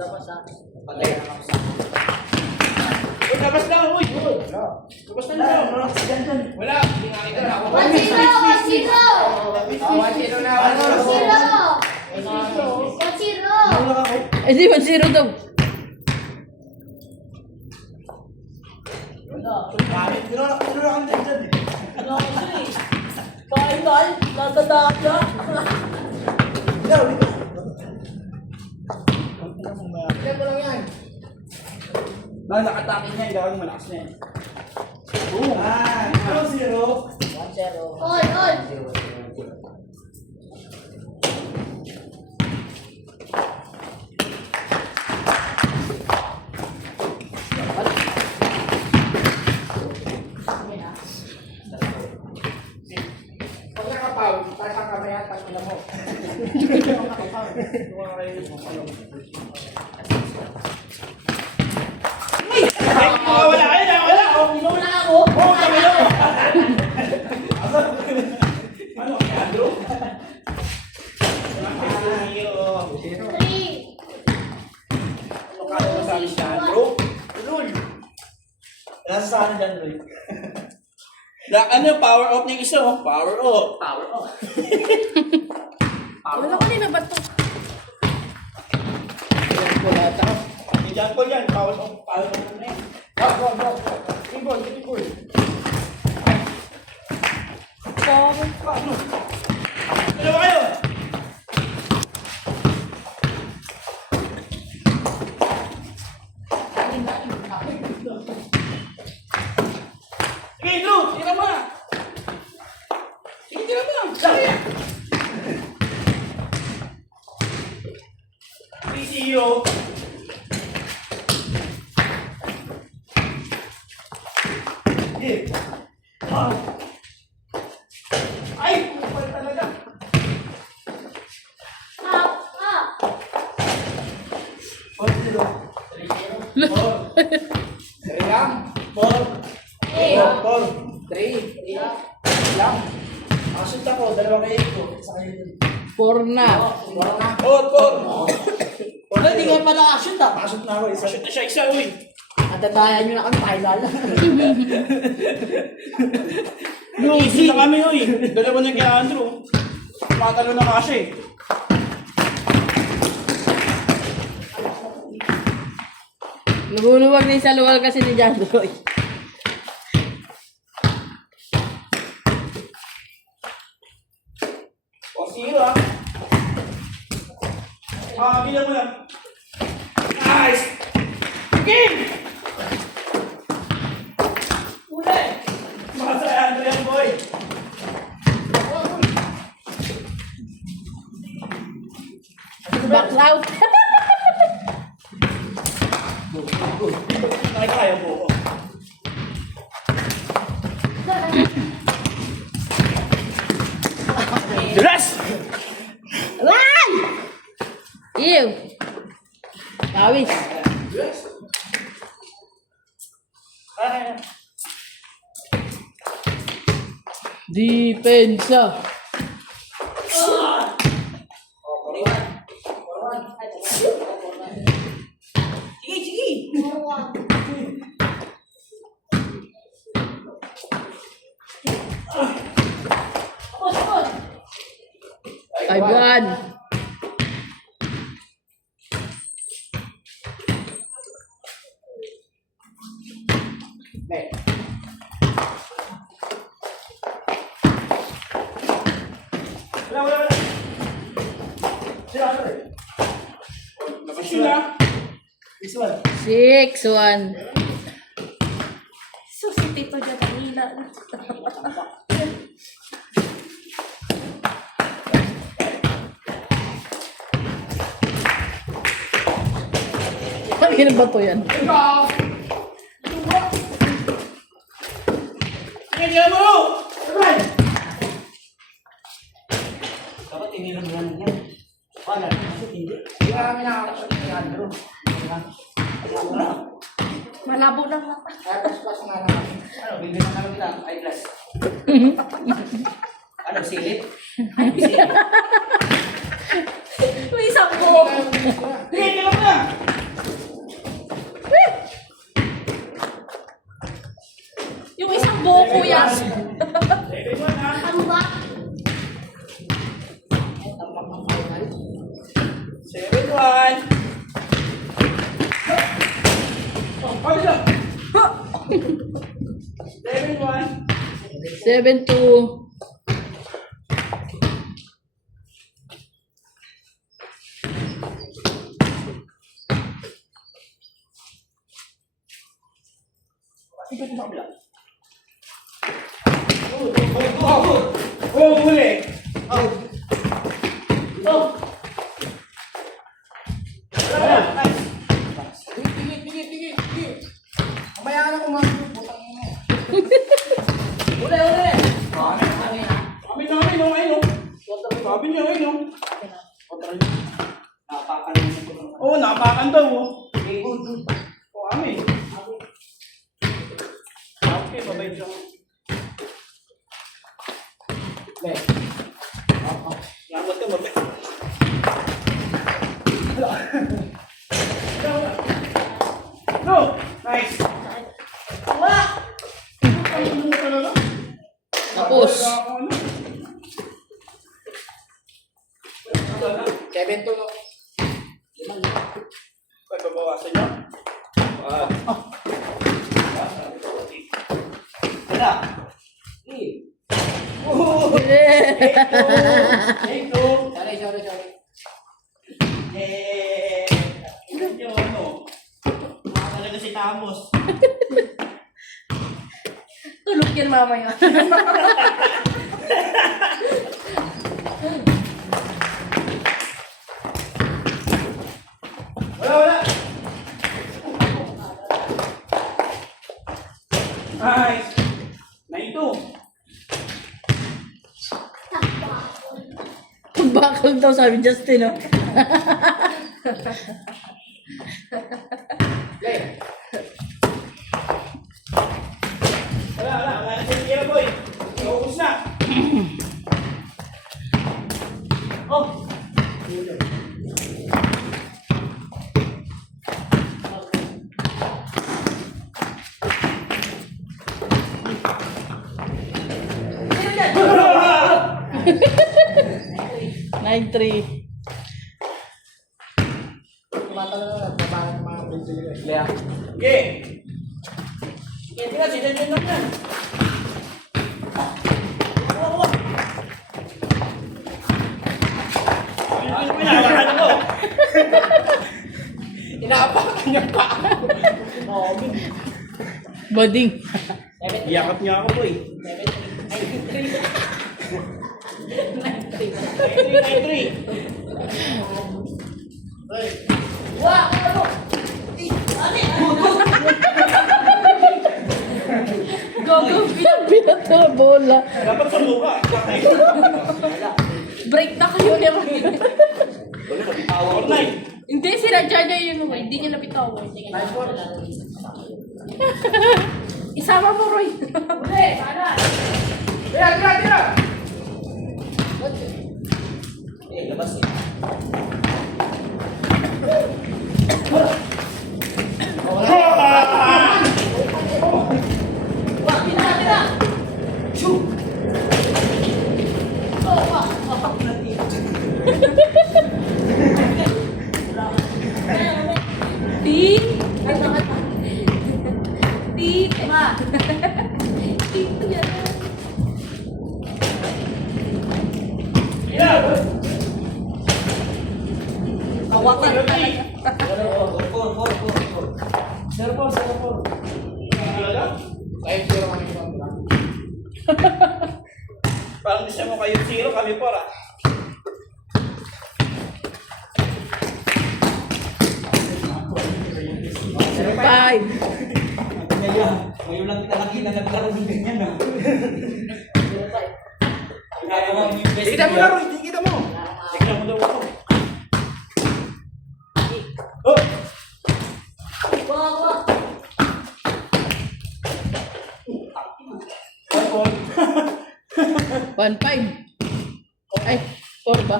Labas ha. Patay na ako sa Labas na, uy! Labas na lang! Wala! Hindi nakita na ako. 1-0 na. 1-0. Eh di 1-0 daw. nakatake niya, hindi ako malakas na yan. All. Pag nakapaw, tayo sa kamay at pagkila mo. Wala kayo na! Wala! Wala ako! Oo, kami lang! Ano, Andrew? 3. Ano ka na sabi si Andrew? Rule! Nasa sa akin dyan, Roy. Ano, power off ng isa, oh. Power off. Power off. Wala ko nila ba ito? Wala ito. May John Paul yan. Power off. Power off na yan. Go. Tipol. Ano? Ano ba kayo? Sige, Drew! Tira mo na! Sige, tira mo na! Sige! 3-0. Sige. Ay! Kupal talaga! Up. Three lang. 8. 3 lang. Asut ako, dalawa kayo ko. Isa kayo dun. 4 na. Wala na. Por! Wala, hindi nga pa nakashoot ah. Pasok na ako. Pasok na siya isa, uy! Natatayan nyo na kami, final. Easy na kami, uy! Dalawa na kay Andrew. Matalo na kasi. Nabunuwag na yung sa luwal kasi ni John Roy. O, sige ah. Bilang mo lang. Nice! Game! Uli! Masa Andrew yan, boy! Back out. Kaya po ako. Dulas! Lan! Ew. Tawis. Depensa. Sige! 4-1. Agad. Wala. Sila. This one. 6-1. Susiti pa dyan kanina. Ano ba to yan? Tingnan mo! Dapat tinilang mo lang yan. Paano? Hindi. Hindi ka kami nakakashoot ni Andrew. Malabo lang lang. Kaya pas nga naman. Ano, bibigyan na namin kita. Eyeglass. Ano, silip? Silip. May isang buo. Sige, kailan mo na. Yung isang buo, kuya. 7-1 ha. Ano ba? 7-1. Oh, kabila. 7-1. 7-2. Sige, sa kabila. Oh, huli. Mamaya ka na kumain. Butang ina. Uli. Kami na kami, no? Ayun, no? Sabi niya, ayun, no? Napakan mo sa tulong. Oo, napakan daw, oh. Okay, good. Oo, kami. Okay, babay siya. Le. Lamot ka, babay. Go! Nice! Tapos. 7 to, no? Ay, babawasan niyo. Wala. Eh. Thank you. Sorry. Ulit niyo, ano? Talaga si Tamos. Tulog yan mamaya. Wala. Nice. 9-2. Bakal daw sabi Justin, no? Le. Wala na si Tira Boy. Naubos na. Oh. Nine 3. Tumatalo na. Napakan ng mga pinsil. Le. Okay. Hindi na, sinadyan lang yan. Pinakakan ko. Inaapakan niya pa. Oo. Boding. Iyakap niya ako, boy. 9-3. Go. Pinato na bola. Dapat sa mukha. Break na kayo ni Roy. Or 9. Hindi, sinadya niya yun. Hindi niya nabitawan. Isama mo, Roy. Uli, sana. Tira. Eh, labas eh. Tira. Shoot! Ting. Ay, naman. Ting. Ma. Ting ko yan. Hawakan talaga. Four. Zero four. Kahit zero kami pa. Parang gusto mo kayo 0, kami 4 ah. Zero 5. Ngayon lang kita nakita naglaro ng ganyan ah. Ginagawa mo yung best. Kita mo na, Roy. Kita mo. Tignan mo daw ako. Oh! 1-5. Ay, 4 ba?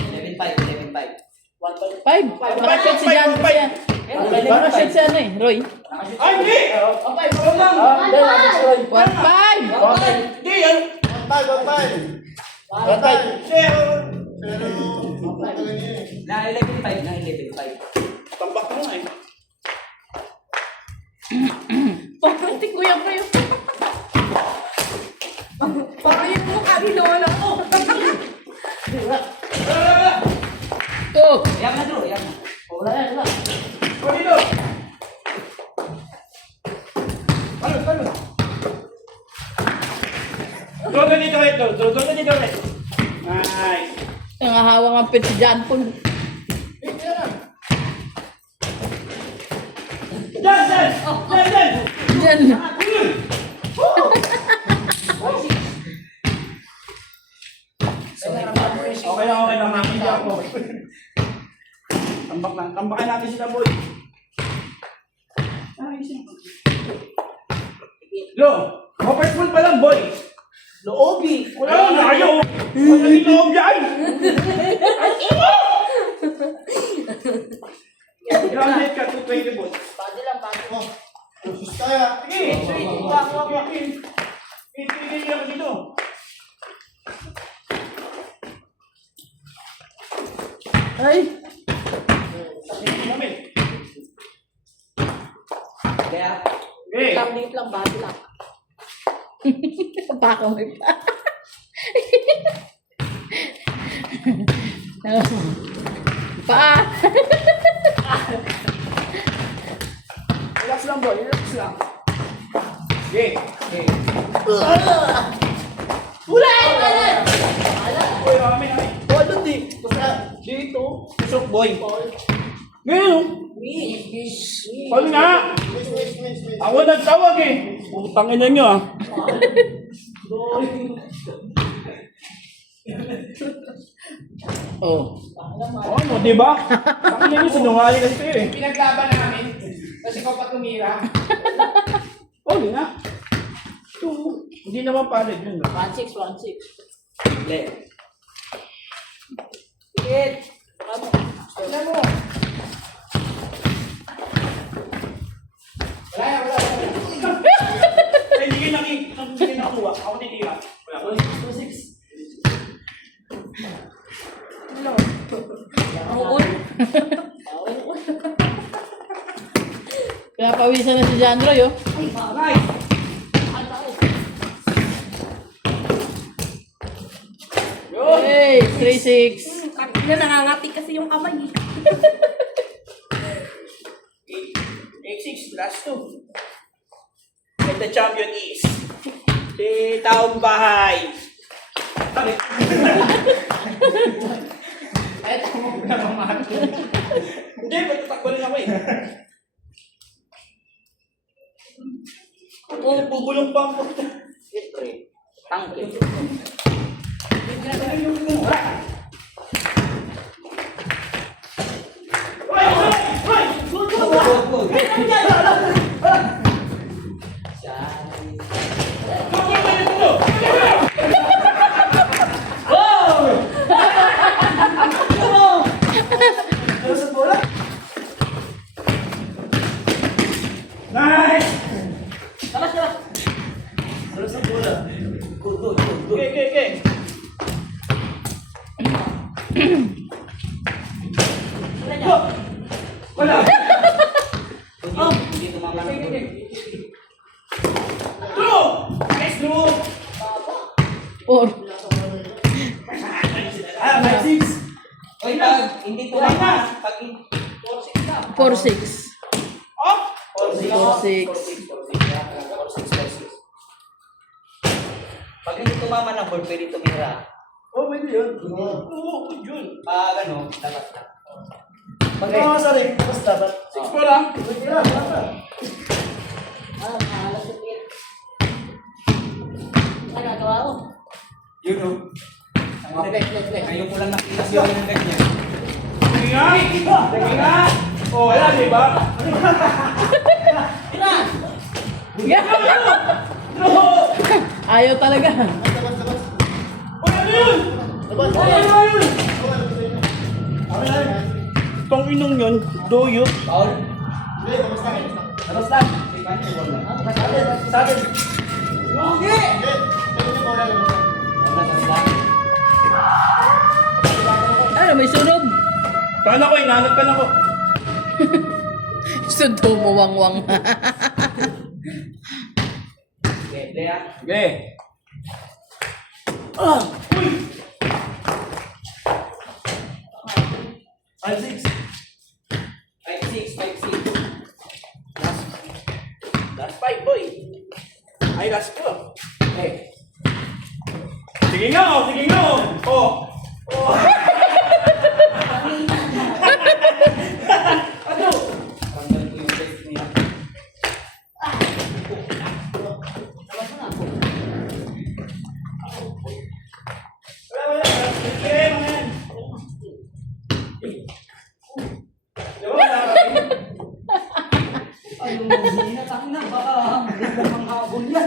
11-5, 11-5. 5. Nakashot si Jan. Nakashot si ano eh, Roy. Ay, hindi! Ikaw lang! 1-5. Hindi, yan! Zero! Na 11-5, na 11-5. Tambak mo nga eh. Pagkating ko yan kayo. Parang yung mukha ni Lola ko. Oh, Yan na, Drew. Yan na. O dito! Ano? Doon ka dito ulit, doon ka dito ulit. Nice. nangahawak ang pit si Jan po. Diyan! Jan. Okay lang, nakikita ako. Tambakan natin sila, boy. Lo, first full pa lang, boy. Loobi. Wala na kayo. Wala yung loob dyan. Ilang net ka, 220 boy. Pati lang, pati mo. Sige, wag. Itigil niya ako dito. Ay, Namin. Kaya, Okay. Liit lang, bago lang. baka may pa. Pa. Relax lang, boy. Relax lang. Okay. Boy, amin. Polo di. Dito. Pusok, boy. Ngayon. Paano nga? Ako nagtawag eh. Putangin na nyo ah. Oh. Ano, di ba? Bakit nyo sinungaling kasi eh. Pinaglaban namin. Kasi ikaw pa tumira. Oh, di nga. Two. Hindi naman palad yun. 1-6. Hindi. Liit. Tignan mo. Wala yan, wala. Ay, hindi kayo nakuha. Ako titira. Wala. 2-6. Uul. Pinapawisan na si Jan Roy, oh. Nice. Hey, 3-6. Kanina nangangati kasi yung kamay. 8-6 last two. And the champion is si Taong Bahay. Bakit? Ay, tama mo na mamahal. Hindi, matatakbo rin ako eh. Oh, bubulong pa ako. Siyempre. Tangke. Nice! Terus sa bola. Good. Okay. Wala. Hindi tumama ng bola. Drew! Nice, Drew! 4. Ah, 6. Oy, pag hindi tumama, pag 4-6. Oh! 4-6. Pag hindi tumama ng board, pwede tumira. Oh, pwede yun. Oo, good yun. Ano, dapat na. Pag nakasarin, mas dapat. 6 pa lang. Ano nagawa ko? Yun o. Ngayon ko lang nakita siya ng ganyan. Sige nga! Oh, wala, di ba? Ayaw talaga. yun! Tong inong yun, doyo. Paul? Labas lang. Sa akin. Hindi! Ano, may sunog? Paano ko, inaanap ka na ko. Sundo mo, wang-wang. Okay, play ah. Okay. Ah! Uy! 5-6. 5-6, 5-6. Last 5, boy. Ay, last 2. Okay. Sige nga, oh, sige nga, oh. Oh. Oh. Ano? Tanggal ko yung test niya. Wala. Sige, mga yan. Ay, yung hindi na na. Baka ang habol yan.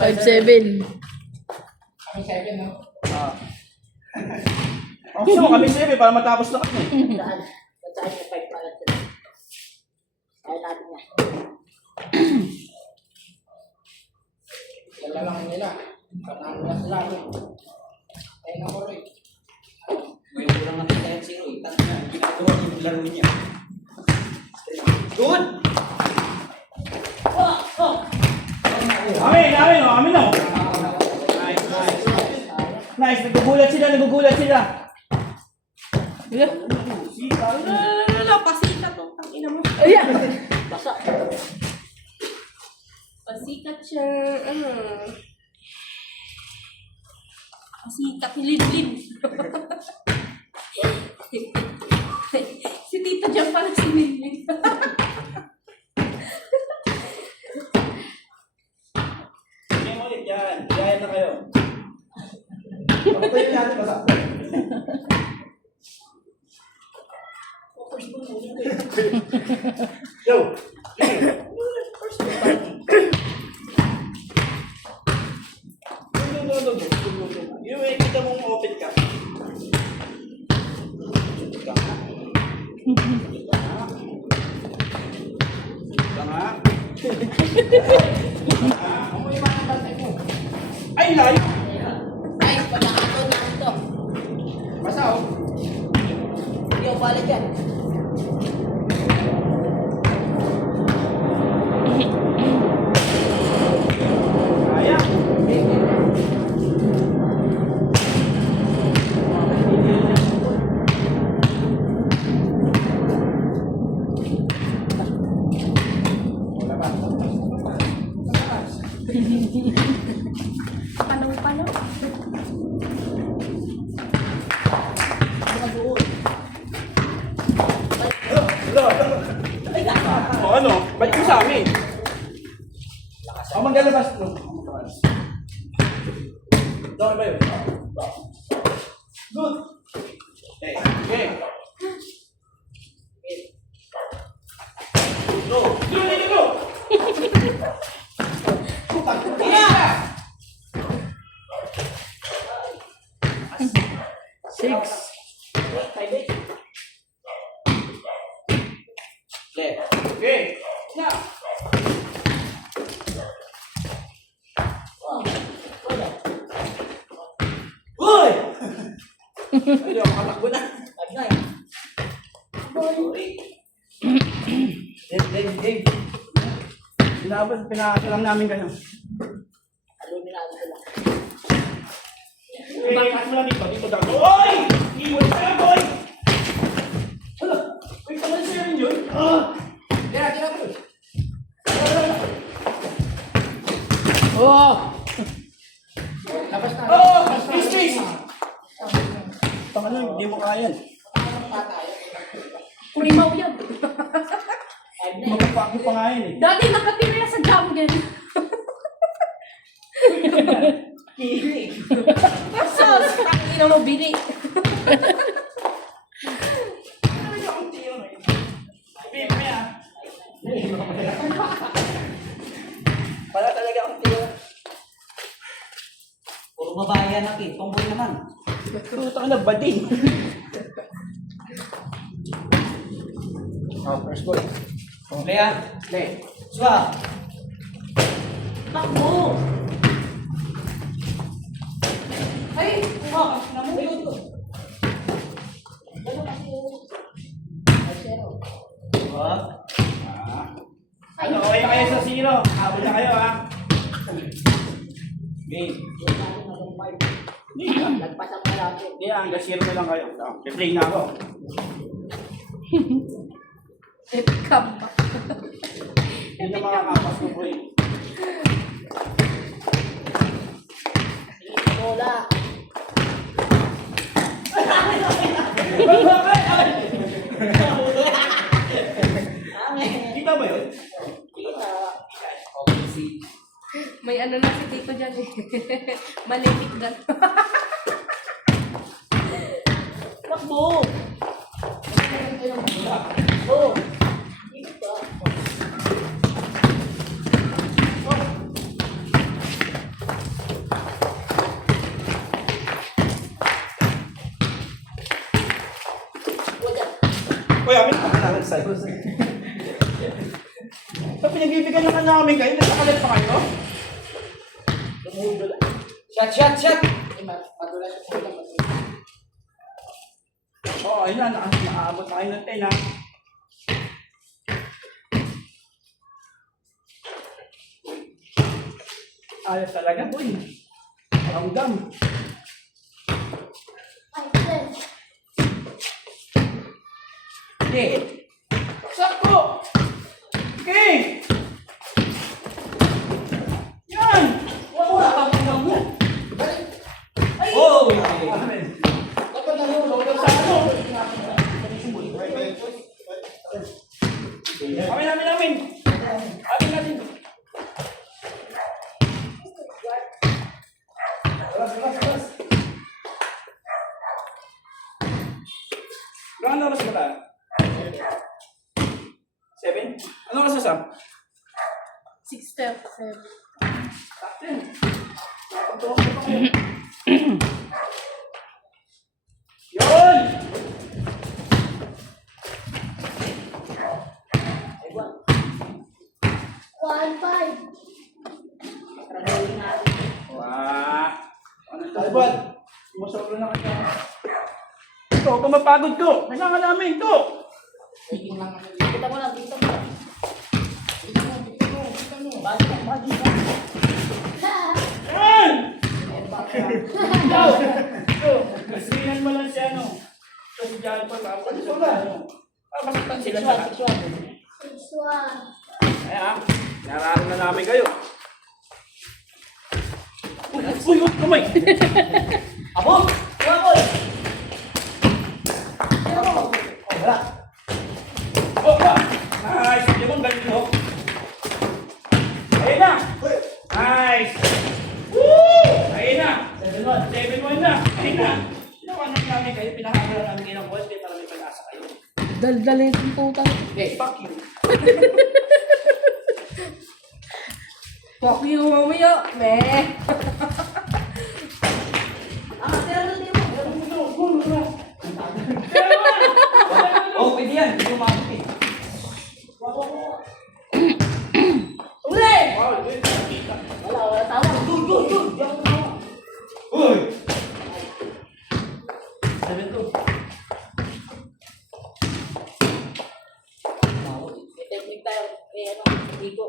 5-7. Kami 7, no? Oh, gusto mo kami 7 para matapos na kami. Wala lang nila. Panalo na sila. Ay, naku, Roy. May kurang natin tayo si Roy. Tanto na, ginagawa yung laro niya. Good! Amin, oh, amin, oh. Nice, nice. Nice, nagugulat sila. Pasika to. Tangina mo. Ayan. Pasikat siya. Pasikat ni Lidlin. Si Tita dyan pala si Lidlin. Sige mo ulit yan. Gaya na kayo. Patayin natin masakto. Yo! Yung kita mong open ka. Ay, layo! Ay, pagkakato na ito. Basta, oh. Hindi ako bala dyan. Kaya. Panaw. O ano? Ba't ko sa amin? O maglalabas. Doon ba yun? Good. Okay. Go. Go. 6. Okay. Uy! Ay, ako katakbo na. Dave. Pinakasalam namin kayo. Bakit mo lang dito daw. Oy! Iwan ka na, boy! Hala! May paman siya rin yun. Tira, bro. Oh! Labas na. Oh! Space! Pangalan, hindi mo kaya yan. Kurimaw yan. Magpapako pa nga yan eh. Dati nakatira sa jungle. Sos! Tangina mo, bini. Wala talaga akong tira. Tomboy naman. Tutang na bading. Oh, first boy. Play ah. Play. Swa. Takbo! Ay! Namuyo to. Swa. Ano, okay kayo sa zero. Habol na kayo, ha? Game. Nagpasang malaki. Hindi, hanggang zero na lang kayo. Replay na ako. Epicam. Hindi na makakapas ko po eh. Bola. Kita ba yun? Okay, see. May ano na si Tito dyan eh. Malimit na. Takbo! Oh! Uy, amin ka na lang sa'yo. Pag pinagbibigyan naman namin kayo, nasakalit pa kayo? Shot, shot, shot! Matula siya sa ulang. Oo, ayun na. Nakaabot na kayo ng 10, ha? Ayos talaga, boy. Ramdam. Okay. Sakto! Okay! Yan! Wala pa akong gamot. Oh! Dapat na yung load sa ano? Amin! Amin natin. Gano'n oras ba tayo? 7? Anong oras na, Sam? 6:37. Sakto yun. Nakapagtuwag ko pa kayo. Yun! Wah! Ano ito? Albert! Sumasobra na kanya. Ito, mapagod ko. Kailangan namin ito. Waiting lang ako. Kita mo lang, kita mo. Yan! Kasrinan mo lang siya, no? Ito si John Paul. Papasaktan sila sa lahat. Kaya, nararo na namin kayo. Uy, kamay! Abo! Wala! Wala! Oh, nice! Hindi mo galing, no? Ayun na! Nice! Woo! Ayun na! 7-1 na! Ayun na! Ginawa na namin kayo, pinahangala namin kayo ng boss, kaya para may pag-asa kayo. Daldalin yung putang. Okay, fuck you. Fuck you, mamaya. Meh. Tira mo. Oh, pwede yan. Hindi umabot eh. Uli! Wow, yun, nakita. Wala, tawag. Di ako tumawa. Uy! 7-2. May technique tayo. Ano, Rico.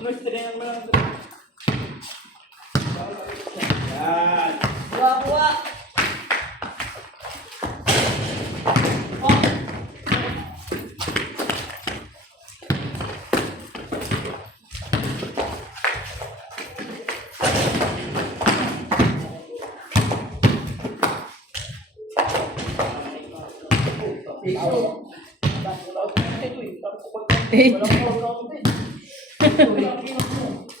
Nag-train mo lang ito. Yan. Kuha. Eight.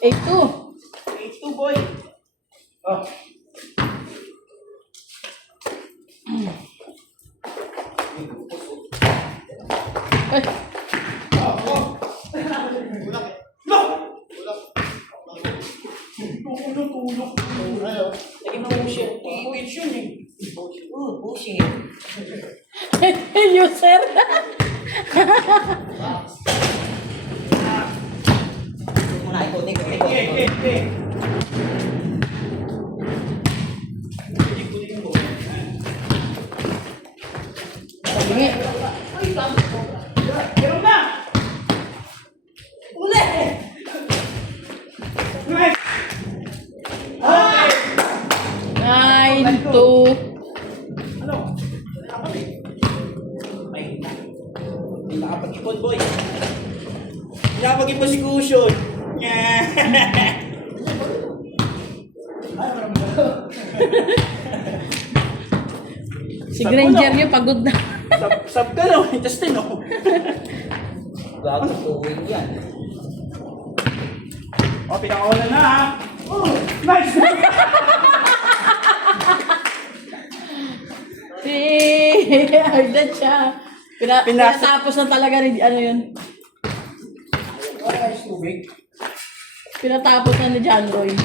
8-2. 8-2, boy. Oh. Ay, Tulog! Tulog! Tulog! lagyan mo push yun eh. Pushing. User. Muna, ikot. Okay. Sige. Meron na! Uli! Nice! Okay! 9-2. Ano? Dapat eh. May na. Hindi nakapag-ipon, boy. Hindi nakapag-ipon si Cushion. Si Granger niyo pagod na. Sab ka no? Intestine no? Gago po yan. O, pinakawalan na ha. Nice! Si Ardan siya. Pinatapos na talaga ni ano yun. Wala kayo tubig. Pinatapos na ni John Roy.